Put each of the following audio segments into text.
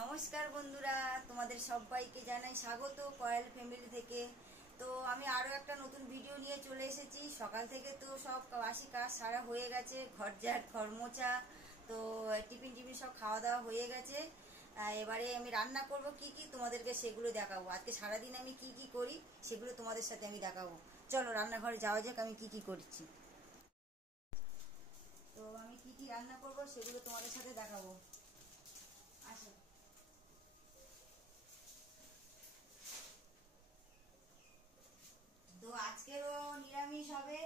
নমস্কার বন্ধুরা, তোমাদের সবাইকে জানাই স্বাগত কয়েল ফ্যামিলি থেকে। তো আমি আরও একটা নতুন ভিডিও নিয়ে চলে এসেছি। সকাল থেকে তো সব বাসি কাজ সারা হয়ে গেছে, ঘর মোছা, তো টিফিন সব খাওয়া দাওয়া হয়ে গেছে। এবারে আমি রান্না করব কি কি তোমাদেরকে সেগুলো দেখাবো। আজকে সারাদিন আমি কি কি করি সেগুলো তোমাদের সাথে আমি দেখাবো। চলো রান্নাঘরে যাওয়া যাক, আমি কি কি করছি। তো আমি কি কি রান্না করব সেগুলো তোমাদের সাথে দেখাবো। আসো। তো আজকেরও নিরামিষ হবে,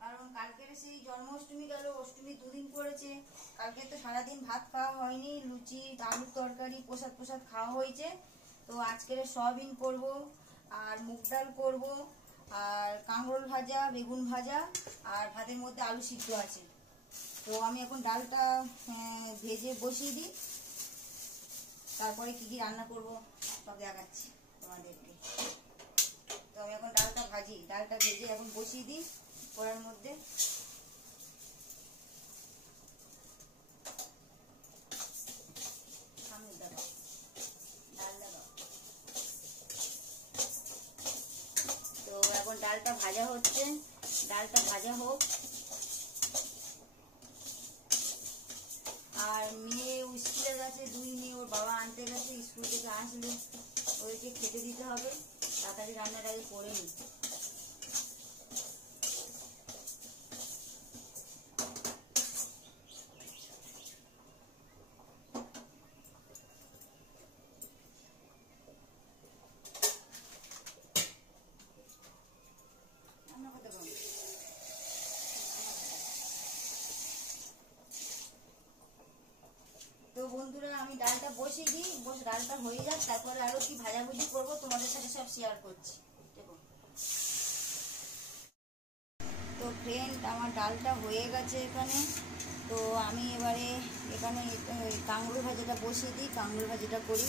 কারণ কালকের সেই জন্মাষ্টমী গেল, অষ্টমী দুদিন পড়েছে। কালকে তো সারাদিন ভাত খাওয়া হয়নি, লুচি আলুর তরকারি প্রসাদ খাওয়া হয়েছে। তো আজকের সয়াবিন করব, আর মুগ ডাল করব, আর কাঁকরোল ভাজা, বেগুন ভাজা, আর ভাতের মধ্যে আলু সিদ্ধ আছে। তো আমি এখন ডালটা ভেজে বসিয়ে দিই, তারপরে কি কি রান্না করব সব দেখাচ্ছি তোমাদেরকে। তো আমি এখন ডালটা ভেজে এখন বসিয়ে দিই কড়ার মধ্যে। তো এখন ডালটা ভাজা হচ্ছে, ডালটা ভাজা হোক। আর মেয়ে স্কুলে গেছে, দুই মেয়ে, ওর বাবা আনতে গেছে, স্কুল থেকে আসলে ওদেরকে খেতে দিতে হবে। তাড়াতাড়ি রান্নাটা আগে করে নিই। তো বন্ধুরা আমি ডালটা বসিয়ে দিই, ডালটা হয়ে যাক, তারপরে আরো কি ভাজাভুজি করবো তোমাদের সাথে সব শেয়ার করছি। দেখো, তো ফ্রেন্ড আমার ডালটা হয়ে গেছে এখানে। তো আমি এবারে এখানে কাঁকরোল ভাজাটা বসিয়ে দিই, কাঁকরোল ভাজাটা করি।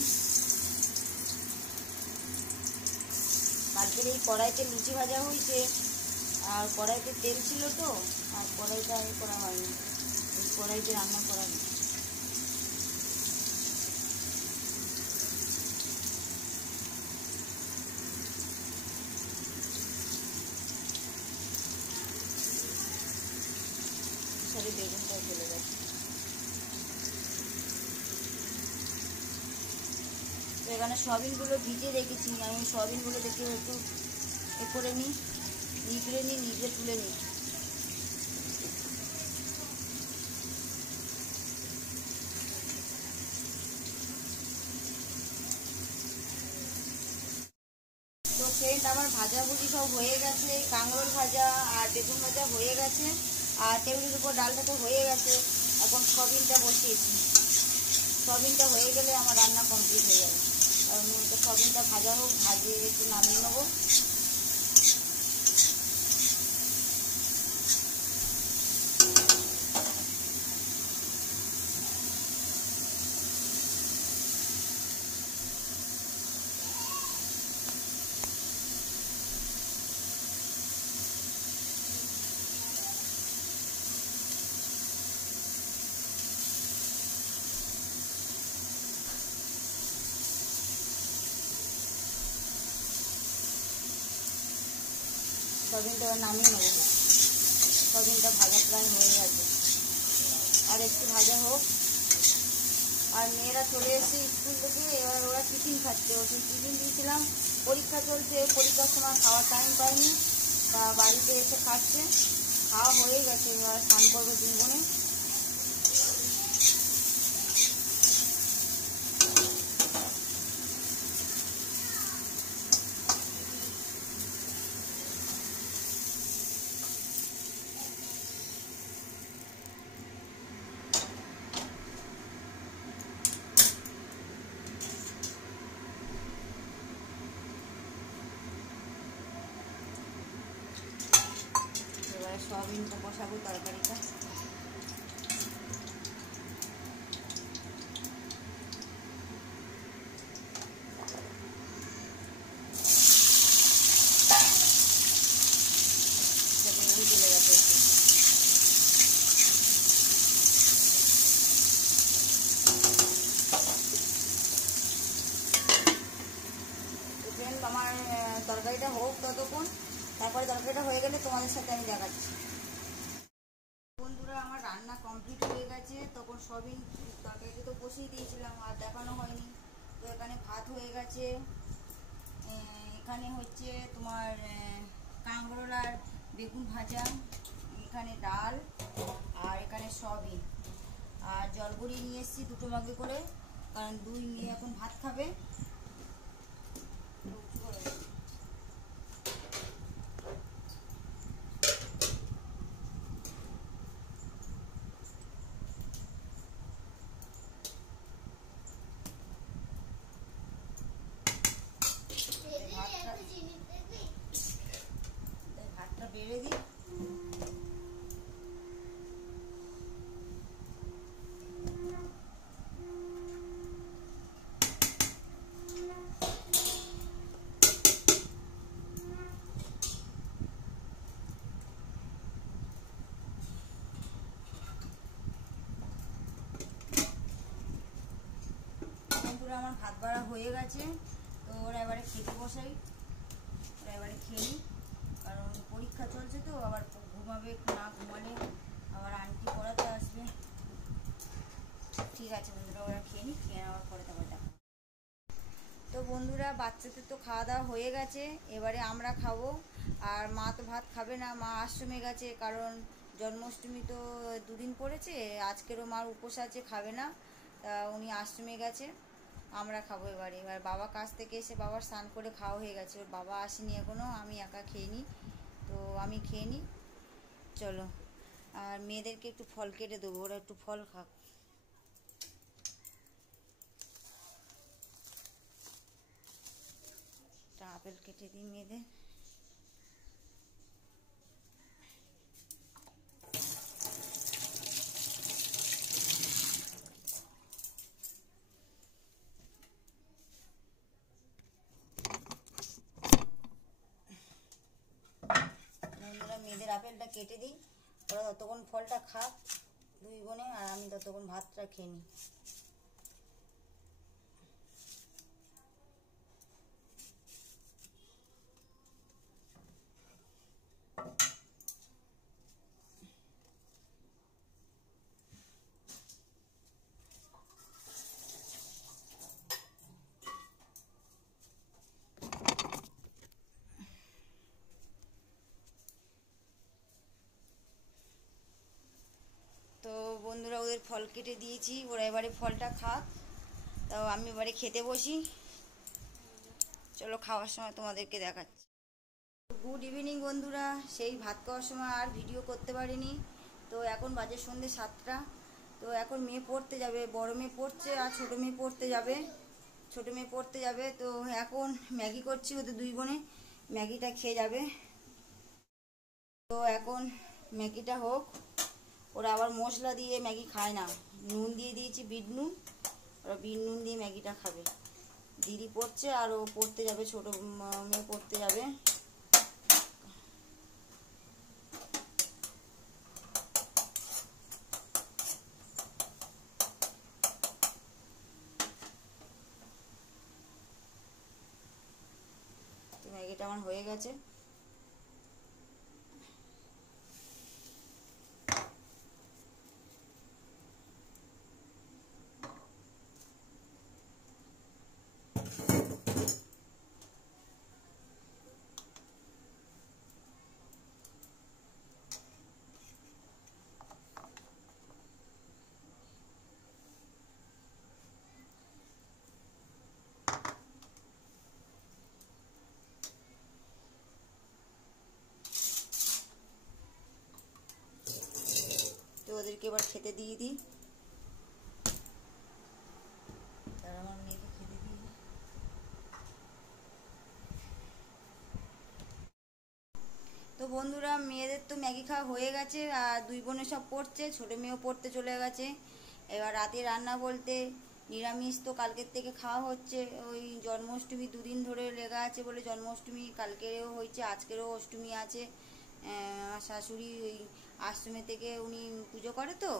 কালকের এই কড়াইতে লুচি ভাজা হয়েছে, আর কড়াইতে তেল ছিল তো, আর কড়াইটা করা হয়নি, এই কড়াইতে রান্না করা নেই। সরি, বেগুনটা চলে গেছে। তো এখানে সয়াবিনগুলো ভিজিয়ে রেখেছি, আমি সয়াবিনগুলো দেখে একটু করে নিই, নিগড়ে তুলে নিই। তো ফ্রেন্ড আমার ভাজাভুজি সব হয়ে গেছে, কাঁকরোল ভাজা আর বেগুন ভাজা হয়ে গেছে, আর টেবিলের উপর ডালটা তো হয়ে গেছে। এখন সয়াবিনটা বসিয়েছি, সয়াবিনটা হয়ে গেলে আমার রান্না কমপ্লিট হয়ে যাবে। কারণ সয়াবিনটা ভাজা হোক, ভাজিয়ে একটু নামিয়ে নেবো। সয়াবিনটা নামিয়ে নেব, সয়াবিনটা ভাজা প্রায় হয়ে গেছে, আর একটু ভাজা হোক। আর মেয়েরা চলে এসে স্কুল থেকে, এবার ওরা টিফিন খাচ্ছে, ওকে টিফিন দিয়েছিলাম, পরীক্ষা চলছে, পরীক্ষার সময় খাওয়ার টাইম পাইনি, তা বাড়িতে এসে খাচ্ছে। খাওয়া হয়ে গেছে, এবার স্নান করবো দুই বোনে। সয়াবিনটা বসাবো, তরকারিটা। চলে গেছে। তরকারিটা হোক ততক্ষণ, তারপরে তরকারিটা হয়ে গেলে তোমাদের সাথে আমি দেখাচ্ছি। বন্ধুরা আমার রান্না কমপ্লিট হয়ে গেছে, তখন সবই তরকারিটা তো বসিয়ে দিয়েছিলাম আর দেখানো হয়নি। তো এখানে ভাত হয়ে গেছে, এখানে হচ্ছে তোমার কাঁকরোলার বেগুন ভাজা, এখানে ডাল, আর এখানে সয়াবিন, আর জলগুড়ি নিয়ে এসেছি 2টো মগে করে, কারণ 2 মেয়ে এখন ভাত খাবে। ভাতটা বেড়ে দিই। আমার ভাত বাড়া হয়ে গেছে, তো ওরা এবারে খেতে বসাই, ওরা এবারে খেয়ে নিই, কারণ পরীক্ষা চলছে তো, আবার ঘুমাবে, না ঘুমালে আবার আন্টি পড়াতে আসবে। ঠিক আছে বন্ধুরা, ওরা খেয়ে নিই, খেয়ে নেওয়ার পরে তারপর দেখা। তো বন্ধুরা বাচ্চাদের তো খাওয়া দাওয়া হয়ে গেছে, এবারে আমরা খাবো। আর মা তো ভাত খাবে না, মা আশ্রমে গেছে, কারণ জন্মাষ্টমী তো 2 দিন পড়েছে, আজকেরও মার উপোস আছে, খাবে না, তা উনি আশ্রমে গেছে। আমরা খাবো এবার বাবা কাছ থেকে এসে বাবার স্নান করে খাওয়া হয়ে গেছে, ওর বাবা আসেনি এখনও, আমি একা খেয়ে নিই। তো আমি খেয়ে নিই, চলো। আর মেয়েদেরকে একটু ফল কেটে দেবো, ওরা একটু ফল খাক। একটা আপেল কেটে দিই মেয়েদের। মেয়েদের আপেলটা কেটে দিই, ওরা ততক্ষণ ফলটা খাক 2 বোনে, আর আমি ততক্ষণ ভাতটা খেয়ে নিই। তো বন্ধুরা ওদের ফল কেটে দিয়েছি, ওরা এবারে ফলটা খাক, তো আমি এবারে খেতে বসি। চলো খাওয়ার সময় তোমাদেরকে দেখাচ্ছি। গুড ইভিনিং বন্ধুরা, সেই ভাত খাওয়ার সময় আর ভিডিও করতে পারিনি। তো এখন বাজে সন্ধ্যে 7টা। তো এখন মেয়ে পড়তে যাবে, বড় মেয়ে পড়ছে আর ছোটো মেয়ে পড়তে যাবে, ছোটো মেয়ে পড়তে যাবে। তো এখন ম্যাগি করছি, ওদের 2 বোনে ম্যাগিটা খেয়ে যাবে। তো এখন ম্যাগিটা হোক, ওরা আবার মশলা দিয়ে ম্যাগি খায় না, নুন দিয়ে দিয়েছি, বিট নুন, ওরা বিট নুন দিয়ে ম্যাগিটা খাবে। দিদি পড়ছে আর ও পড়তে যাবে, ছোটো মেয়ে পড়তে যাবে। তো ম্যাগিটা আমার হয়ে গেছে। তো ওদেরকে এবার খেতে দিয়ে দিই, তার আমার মেয়েকে খেতে দিই। তো বন্ধুরা মেয়েদের তো ম্যাগি খাওয়া হয়ে গেছে, আর 2 বোনে সব পড়ছে, ছোটো মেয়েও পড়তে চলে গেছে। এবার রাতে রান্না বলতে নিরামিষ তো কালকের থেকে খাওয়া হচ্ছে, ওই জন্মাষ্টমী 2 দিন ধরে লেগা আছে বলে, জন্মাষ্টমী কালকেও হয়েছে, আজকেরও অষ্টমী আছে। আমার শাশুড়ি ওই আশ্রমে থেকে উনি পুজো করে, তো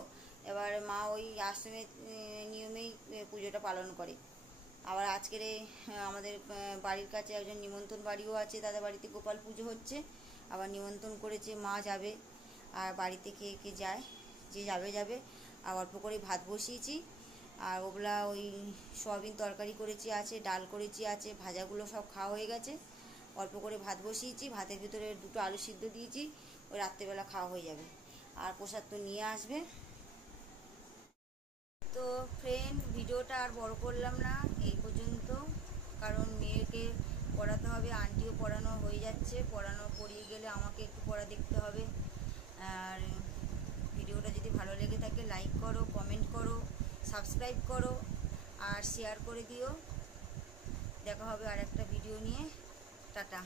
এবার মা ওই আশ্রমের নিয়মেই পুজোটা পালন করে। আবার আজকের আমাদের বাড়ির কাছে একজন নিমন্ত্রণ বাড়িও আছে, তাদের বাড়িতে গোপাল পুজো হচ্ছে, আবার নিমন্ত্রণ করেছে, মা যাবে। আর বাড়িতে কে কে যায়, যে যাবে। আর অল্প করে ভাত বসিয়েছি, আর ওগুলা ওই সয়াবিন তরকারি করেছি আছে, ডাল করেছি আছে, ভাজাগুলো সব খাওয়া হয়ে গেছে। অল্প করে ভাত বসিয়েছি, ভাতের ভিতরে 2টো আলু সিদ্ধ দিয়েছি, ওই রাত্রেবেলা খাওয়া হয়ে যাবে। আর প্রসাদ তো নিয়ে আসবে। তো ফ্রেন্ড, ভিডিওটা আর বড় করলাম না, এই পর্যন্ত। কারণ মেয়েকে পড়াতে হবে, আন্টিও পড়ানো হয়ে যাচ্ছে, পড়িয়ে গেলে আমাকে একটু পড়া দেখতে হবে। আর ভিডিওটা যদি ভালো লেগে থাকে লাইক করো, কমেন্ট করো, সাবস্ক্রাইব করো আর শেয়ার করে দিও। দেখা হবে আর একটা ভিডিও নিয়ে। টাটা।